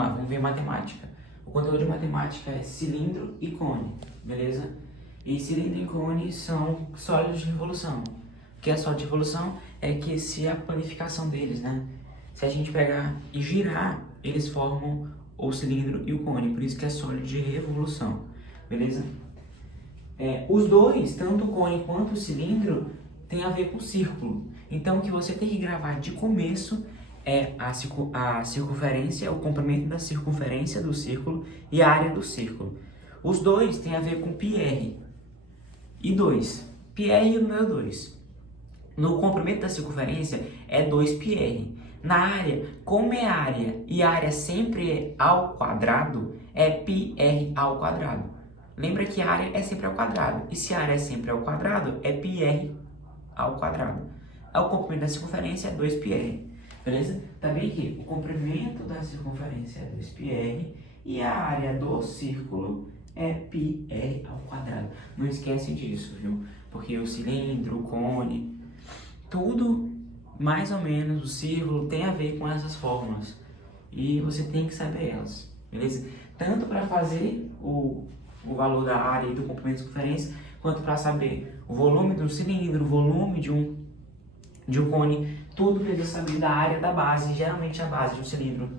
Vamos lá, vamos ver matemática. O conteúdo de matemática é cilindro e cone, beleza? E cilindro e cone são sólidos de revolução. O que é sólido de revolução é que se a planificação deles, né? Se a gente pegar e girar, eles formam o cilindro e o cone, por isso que é sólido de revolução, beleza? Os dois, tanto o cone quanto o cilindro, tem a ver com o círculo. Então, o que você tem que gravar de começo é a circunferência, o comprimento da circunferência do círculo e a área do círculo. Os dois têm a ver com πr e 2. πr e o número 2. No comprimento da circunferência é 2πr. Na área, como é área e a área sempre é ao quadrado, é πr ao quadrado. Lembra que a área é sempre ao quadrado. E se a área é sempre ao quadrado, é πr ao quadrado. O comprimento da circunferência é 2πr. Beleza? Tá bem aqui. O comprimento da circunferência é 2πr e a área do círculo é πr ao quadrado. Não esquece disso, viu? Porque o cilindro, o cone, tudo mais ou menos, o círculo tem a ver com essas fórmulas. E você tem que saber elas, beleza? Tanto para fazer o valor da área e do comprimento de circunferência, quanto para saber o volume do cilindro, o volume de um cone, tudo precisa saber da área da base. Geralmente a base de um cilindro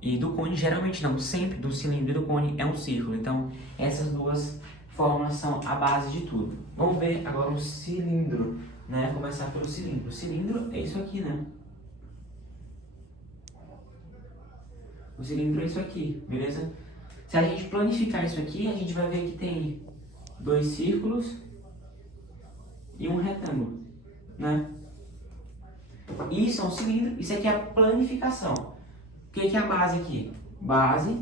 e do cone, geralmente não, sempre do cilindro e do cone é um círculo. Então essas duas fórmulas são a base de tudo. Vamos ver agora o cilindro, né? Começar pelo cilindro. O cilindro é isso aqui, né? O cilindro é isso aqui, beleza? Se a gente planificar isso aqui, a gente vai ver que tem dois círculos e um retângulo, né? Isso é um cilindro, isso aqui é a planificação. O que é a base aqui? Base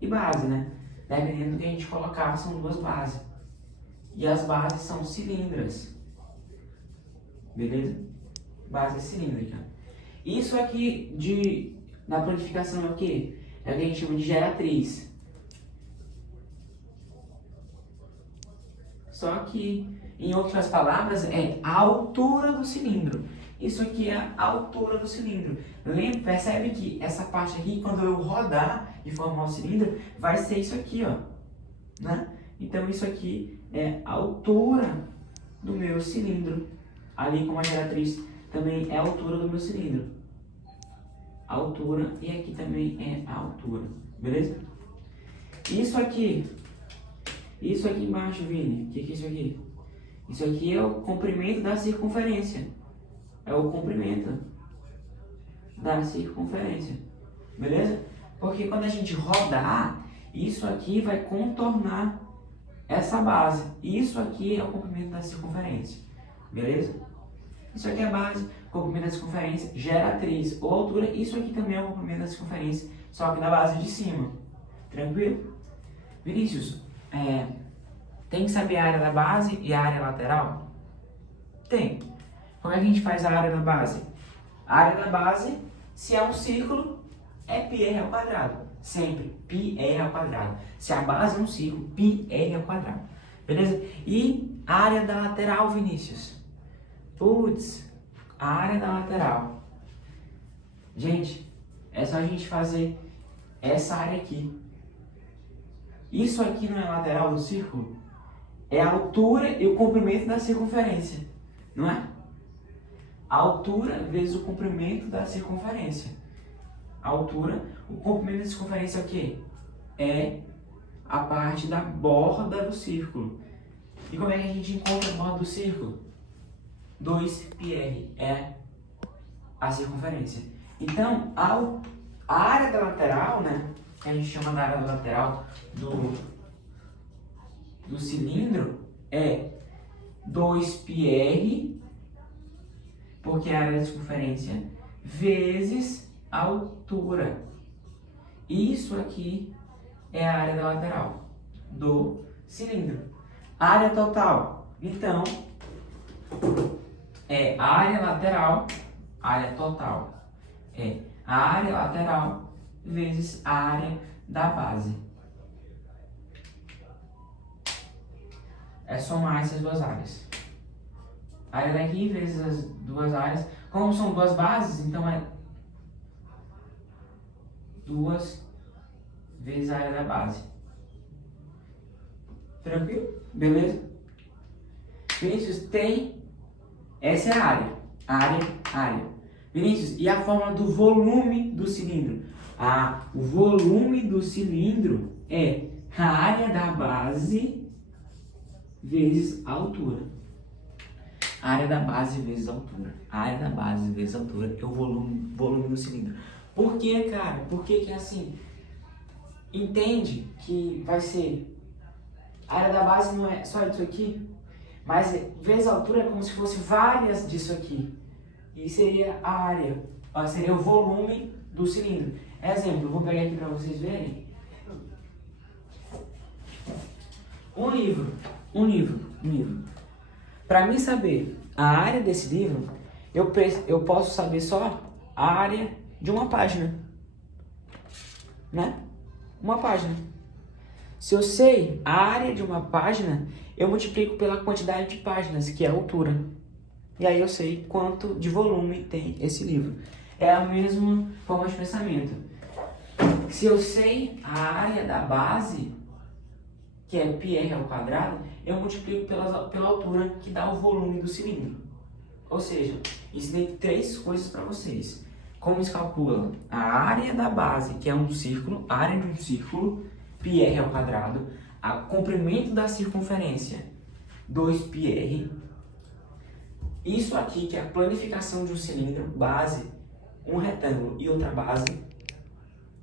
e base, né? Dependendo do que a gente colocar, são duas bases. E as bases são cilindras. Beleza? Base cilíndrica. Isso aqui na planificação é o quê? É o que a gente chama de geratriz. Só que, em outras palavras, é a altura do cilindro. Isso aqui é a altura do cilindro. Percebe que essa parte aqui, quando eu rodar e formar o cilindro, vai ser isso aqui, ó. Né? Então, isso aqui é a altura do meu cilindro. Ali, como a geratriz, também é a altura do meu cilindro. A altura, e aqui também é a altura. Beleza? Isso aqui embaixo, Vini, o que é isso aqui? Isso aqui é o comprimento da circunferência. É o comprimento da circunferência. Beleza? Porque quando a gente rodar, isso aqui vai contornar essa base. Isso aqui é o comprimento da circunferência. Beleza? Isso aqui é a base, comprimento da circunferência, geratriz ou altura. Isso aqui também é o comprimento da circunferência, só que da base de cima. Tranquilo? Vinícius, tem que saber a área da base e a área lateral? Tem. Como é que a gente faz a área da base? A área da base, se é um círculo, é πr ao quadrado. Sempre, πr ao quadrado. Se a base é um círculo, πr ao quadrado. Beleza? E a área da lateral, Vinícius? Putz, a área da lateral. Gente, é só a gente fazer essa área aqui. Isso aqui não é a lateral do círculo? É a altura e o comprimento da circunferência, não é? A altura vezes o comprimento da circunferência. A altura, o comprimento da circunferência é o quê? É a parte da borda do círculo. E como é que a gente encontra a borda do círculo? 2πr é a circunferência. Então, a área da lateral, né, que a gente chama da área da lateral do cilindro, é 2πr, porque é a área da circunferência, vezes a altura. Isso aqui é a área da lateral do cilindro. Área total, então, é a área lateral, área total, é a área lateral vezes a área da base. É somar essas duas áreas. A área daqui vezes as duas áreas. Como são duas bases, então é 2 vezes a área da base. Tranquilo? Beleza? Vinícius, tem... Essa é a área. Área. Vinícius, e a fórmula do volume do cilindro? O volume do cilindro é a área da base vezes a altura. A área da base vezes a altura. A área da base vezes a altura é o volume do cilindro. Por que, cara? Por que é assim? Entende que vai ser... A área da base não é só isso aqui, mas vezes a altura é como se fosse várias disso aqui. E seria a área, seria o volume do cilindro. Exemplo, vou pegar aqui para vocês verem. Um livro. Para mim saber a área desse livro, eu posso saber só a área de uma página, né? Uma página. Se eu sei a área de uma página, eu multiplico pela quantidade de páginas, que é a altura. E aí eu sei quanto de volume tem esse livro. É a mesma forma de pensamento. Se eu sei a área da base, que é πr ao quadrado, eu multiplico pela altura, que dá o volume do cilindro. Ou seja, ensinei 3 coisas para vocês. Como se calcula a área da base, que é um círculo, a área de um círculo, πr ao quadrado, o comprimento da circunferência, 2πr. Isso aqui, que é a planificação de um cilindro, base, um retângulo e outra base.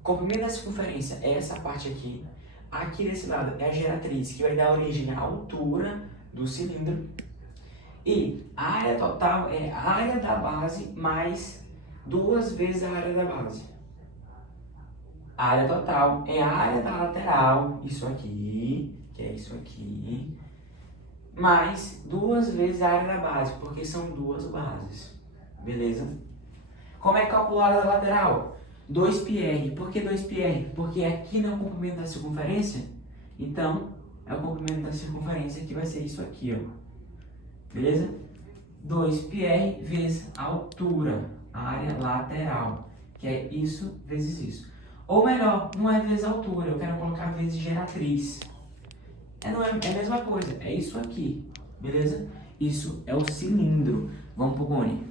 Comprimento da circunferência é essa parte aqui. Aqui desse lado é a geratriz, que vai dar origem à altura do cilindro. E a área total é a área da base mais 2 vezes a área da base. A área total é a área da lateral, isso aqui, que é isso aqui, mais 2 vezes a área da base, porque são 2 bases. Beleza? Como é calculada a lateral? 2πr. Por que 2πr? Porque aqui não é o comprimento da circunferência, então é o comprimento da circunferência que vai ser isso aqui, ó. Beleza? 2πr vezes a altura, a área lateral, que é isso vezes isso. Ou melhor, não é vezes a altura, eu quero colocar vezes geratriz. É a mesma coisa, é isso aqui, beleza? Isso é o cilindro. Vamos pro cone.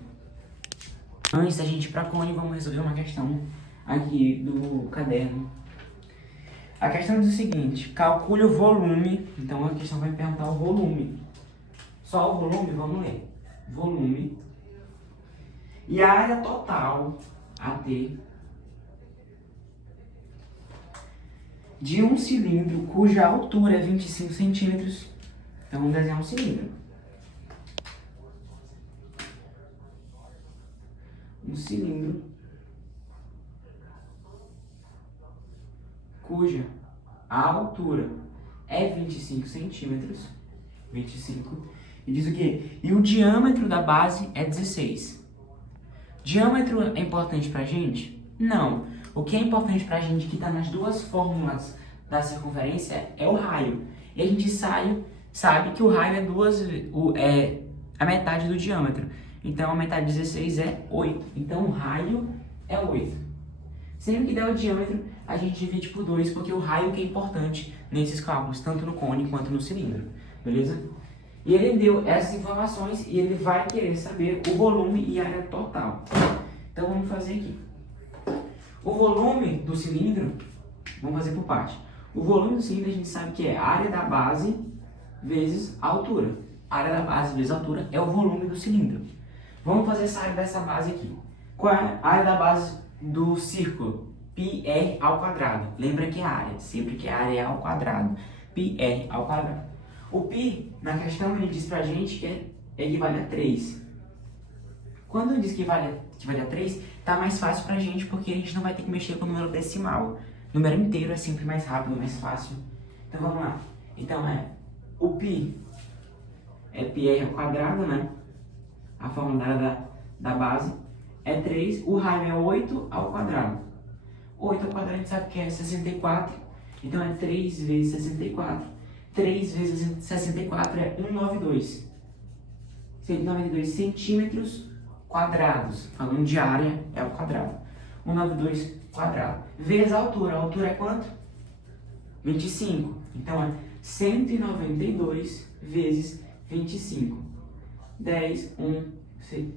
Antes da gente ir para cone, vamos resolver uma questão aqui do caderno. A questão diz o seguinte: calcule o volume. Então a questão vai perguntar o volume. Só o volume, vamos ler. Volume. E a área total, AT, de um cilindro cuja altura é 25 centímetros. Então vamos desenhar um cilindro. Um cilindro cuja a altura é 25 centímetros. 25. E diz o quê? E o diâmetro da base é 16. Diâmetro é importante pra gente? Não. O que é importante pra gente, que está nas 2 fórmulas da circunferência, é o raio. E a gente sabe que o raio é a metade do diâmetro. Então a metade de 16 é 8. Então o raio é 8. Sempre que der o diâmetro, a gente divide por 2, porque o raio que é importante nesses cálculos, tanto no cone quanto no cilindro. Beleza? E ele deu essas informações e ele vai querer saber o volume e a área total. Então vamos fazer aqui. O volume do cilindro, vamos fazer por parte. O volume do cilindro a gente sabe que é a área da base vezes a altura. A área da base vezes a altura é o volume do cilindro. Vamos fazer essa área dessa base aqui. Qual é a área da base do círculo? πr ao quadrado. Lembra que é a área, sempre que a área é ao quadrado. πr ao quadrado. O π, na questão, ele diz pra gente que equivale a 3. Quando diz que equivale a 3, tá mais fácil pra gente, porque a gente não vai ter que mexer com o número decimal. O número inteiro é sempre mais rápido, mais fácil. Então vamos lá. Então o π é πr ao quadrado, né? A fórmula da base é 3, o raio é 8 ao quadrado. 8 ao quadrado a gente sabe que é 64, então é 3 vezes 64. 3 vezes 64 é 192. 192 centímetros quadrados. Falando de área, é ao quadrado. 192 quadrado. Vezes a altura. A altura é quanto? 25. Então é 192 vezes 25. 10, 1,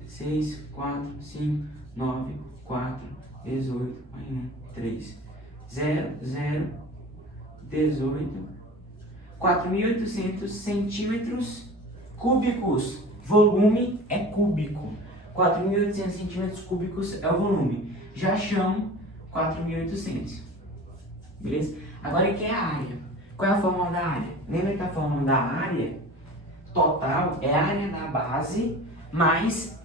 6, 4, 5, 9, 4, 18, 1, 3, 0, 0, 18, 4.800 centímetros cúbicos. Volume é cúbico. 4.800 centímetros cúbicos é o volume. Já chão, 4.800. Beleza? Agora aqui é a área. Qual é a fórmula da área? Lembra que a fórmula da área total é a área da base mais...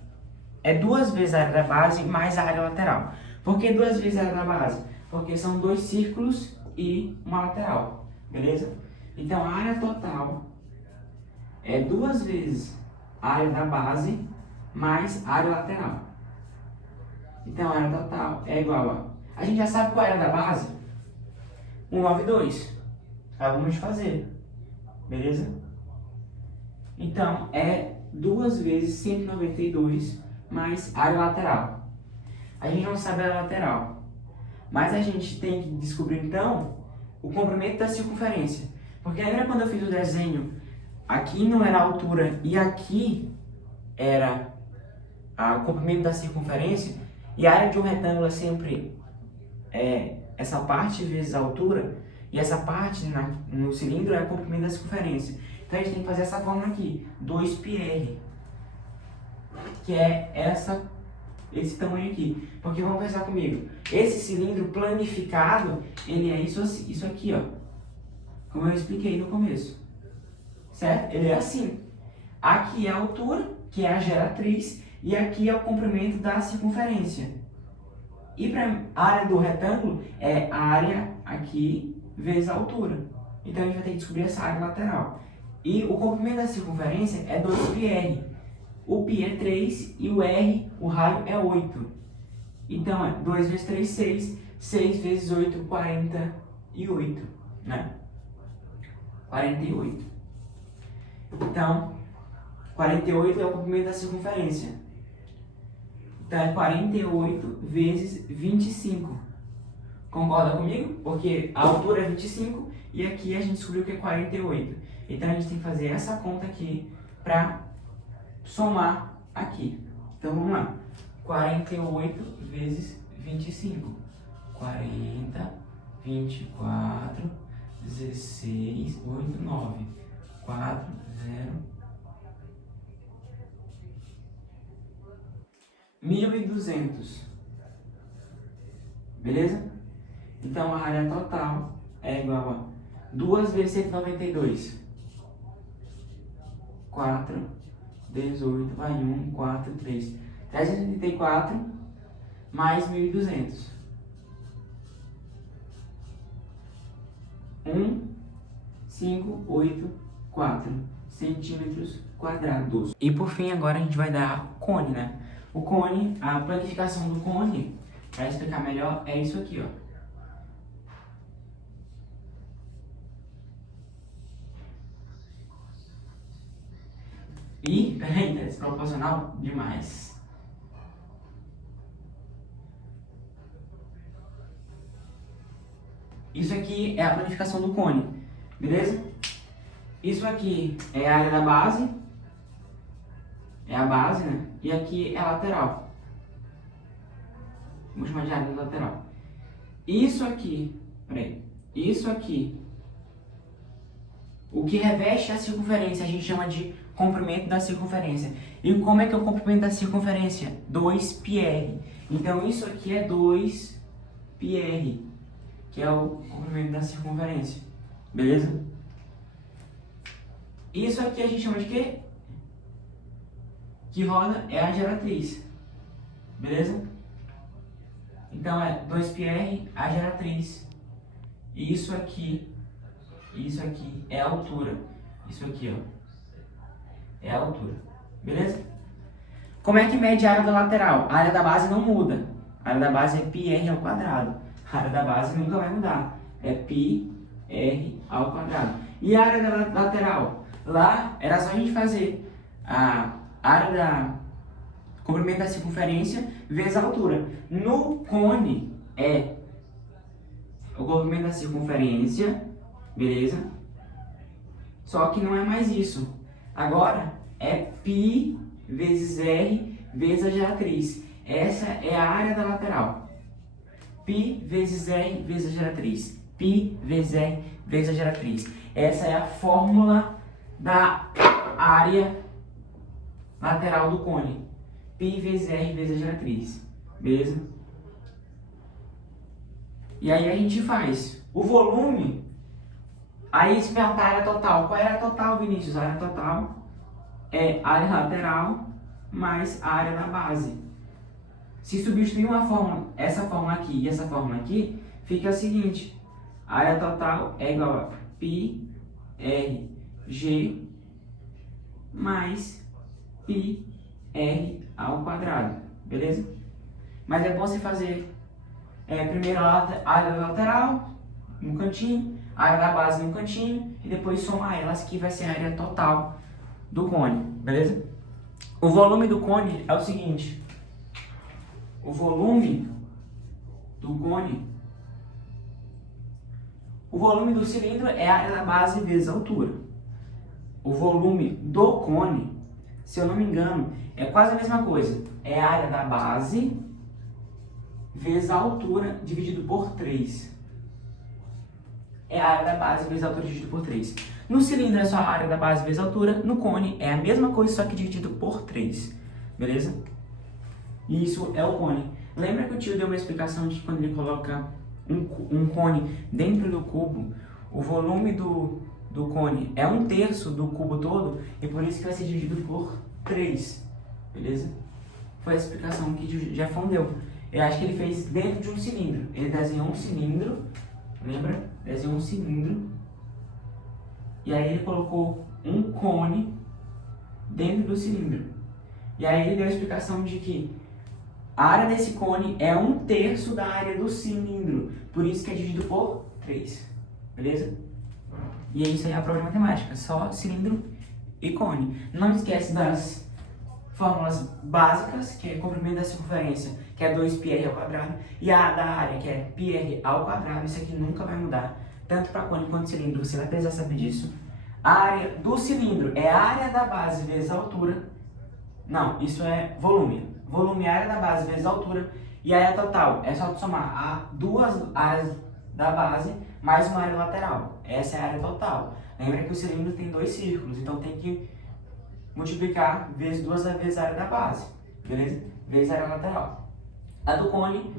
É 2 vezes a área da base mais a área lateral. Por que 2 vezes a área da base? Porque são 2 círculos e uma lateral. Beleza? Então a área total é 2 vezes a área da base mais a área lateral. Então a área total é igual a... A gente já sabe qual é a área da base? 192. Acabamos de fazer. Beleza? Então é 2 vezes 192 mais área lateral. A gente não sabe a área lateral, mas a gente tem que descobrir então o comprimento da circunferência. Porque lembra quando eu fiz o desenho, aqui não era a altura e aqui era o comprimento da circunferência, e a área de um retângulo é sempre essa parte vezes a altura, e essa parte no cilindro é o comprimento da circunferência. Então a gente tem que fazer essa fórmula aqui, 2πr, que é esse tamanho aqui. Porque vamos pensar comigo, esse cilindro planificado, ele é isso aqui, ó, como eu expliquei no começo, certo? Ele é assim. Aqui é a altura, que é a geratriz, e aqui é o comprimento da circunferência. E para a área do retângulo, é a área aqui vezes a altura. Então a gente vai ter que descobrir essa área lateral. E o comprimento da circunferência é 2πr. O π é 3 e o r, o raio, é 8. Então é 2 vezes 3, 6. 6 vezes 8, 48. Né? 48. Então, 48 é o comprimento da circunferência. Então é 48 vezes 25. Concorda comigo? Porque a altura é 25 e aqui a gente descobriu que é 48. Então a gente tem que fazer essa conta aqui para somar aqui. Então vamos lá. 48 vezes 25. 40, 24, 16, 8, 9. 4, 0. 1.200. Beleza? Então a área total é igual a 2 vezes 192. 4, 18, vai 1, 4, 3. 384 mais 1.200. 1,584 centímetros quadrados. E por fim, agora a gente vai dar cone, né? O cone, a planificação do cone, para explicar melhor, é isso aqui, ó. E, peraí, tá desproporcional demais. Isso aqui é a planificação do cone, beleza? Isso aqui é a área da base, é a base, né? E aqui é a lateral. Vamos chamar de área lateral. Isso aqui, peraí, isso aqui, o que reveste a circunferência, a gente chama de comprimento da circunferência. E como é que é o comprimento da circunferência? 2πr. Então isso aqui é 2πr, que é o comprimento da circunferência. Beleza? Isso aqui a gente chama de quê? Que roda é a geratriz. Beleza? Então é 2πr, a geratriz. E isso aqui é a altura. Isso aqui, ó, é a altura. Beleza? Como é que mede a área da lateral? A área da base não muda. A área da base é πr ao quadrado. A área da base nunca vai mudar. É πr ao quadrado. E a área da lateral? Lá era só a gente fazer a área da comprimento da circunferência vezes a altura. No cone é comprimento da circunferência, beleza? Só que não é mais isso. Agora é π vezes R vezes a geratriz. Essa é a área da lateral. π vezes R vezes a geratriz. π vezes R vezes a geratriz. Essa é a fórmula da área lateral do cone. π vezes R vezes a geratriz. Beleza? E aí a gente faz o volume. Aí se perguntar a área total. Qual é a área total, Vinícius? A área total é a área lateral mais a área da base. Se substituir uma fórmula, essa fórmula aqui e essa fórmula aqui, fica a seguinte. A área total é igual a π RG mais π R ao quadrado. Beleza? Mas é bom você fazer primeiro a área lateral no cantinho, a área da base no cantinho e depois somar elas, que vai ser a área total do cone, beleza? O volume do cone é o seguinte: o volume do cilindro é a área da base vezes a altura. O volume do cone, se eu não me engano, é quase a mesma coisa. É a área da base vezes a altura dividido por 3. É a área da base vezes a altura dividido por 3. No cilindro é só a área da base vezes a altura. No cone é a mesma coisa, só que dividido por 3. Beleza? E isso é o cone. Lembra que o tio deu uma explicação de que quando ele coloca um cone dentro do cubo, o volume do cone é 1/3 do cubo todo, e por isso que vai ser dividido por 3. Beleza? Foi a explicação que o Jefão deu. Eu acho que ele fez dentro de um cilindro. Ele desenhou um cilindro, lembra? Desenhou um cilindro. E aí ele colocou um cone dentro do cilindro. E aí ele deu a explicação de que a área desse cone é 1/3 da área do cilindro. Por isso que é dividido por 3. Beleza? E é isso aí a prova de matemática. Só cilindro e cone. Não esquece das fórmulas básicas, que é comprimento da circunferência, que é 2πr ao quadrado, e a da área, que é πr ao quadrado. Isso aqui nunca vai mudar, tanto para cone quanto cilindro, você vai precisar saber disso. A área do cilindro é a área da base vezes a altura. Não, isso é volume. Volume é a área da base vezes a altura, e a área total é só somar duas áreas da base mais uma área lateral. Essa é a área total. Lembra que o cilindro tem 2 círculos, então tem que multiplicar vezes 2 vezes a área da base, beleza? Vezes a área lateral. A do cone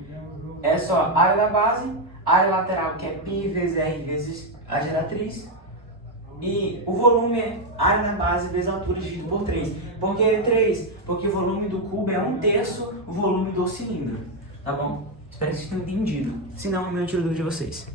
é só a área da base, a área lateral, que é π vezes R vezes a geratriz, e o volume é a área da base vezes a altura dividido por 3. Por que 3? Porque o volume do cubo é 1/3 o volume do cilindro, tá bom? Espero que vocês tenham entendido. Se não, eu tiro dúvida de vocês.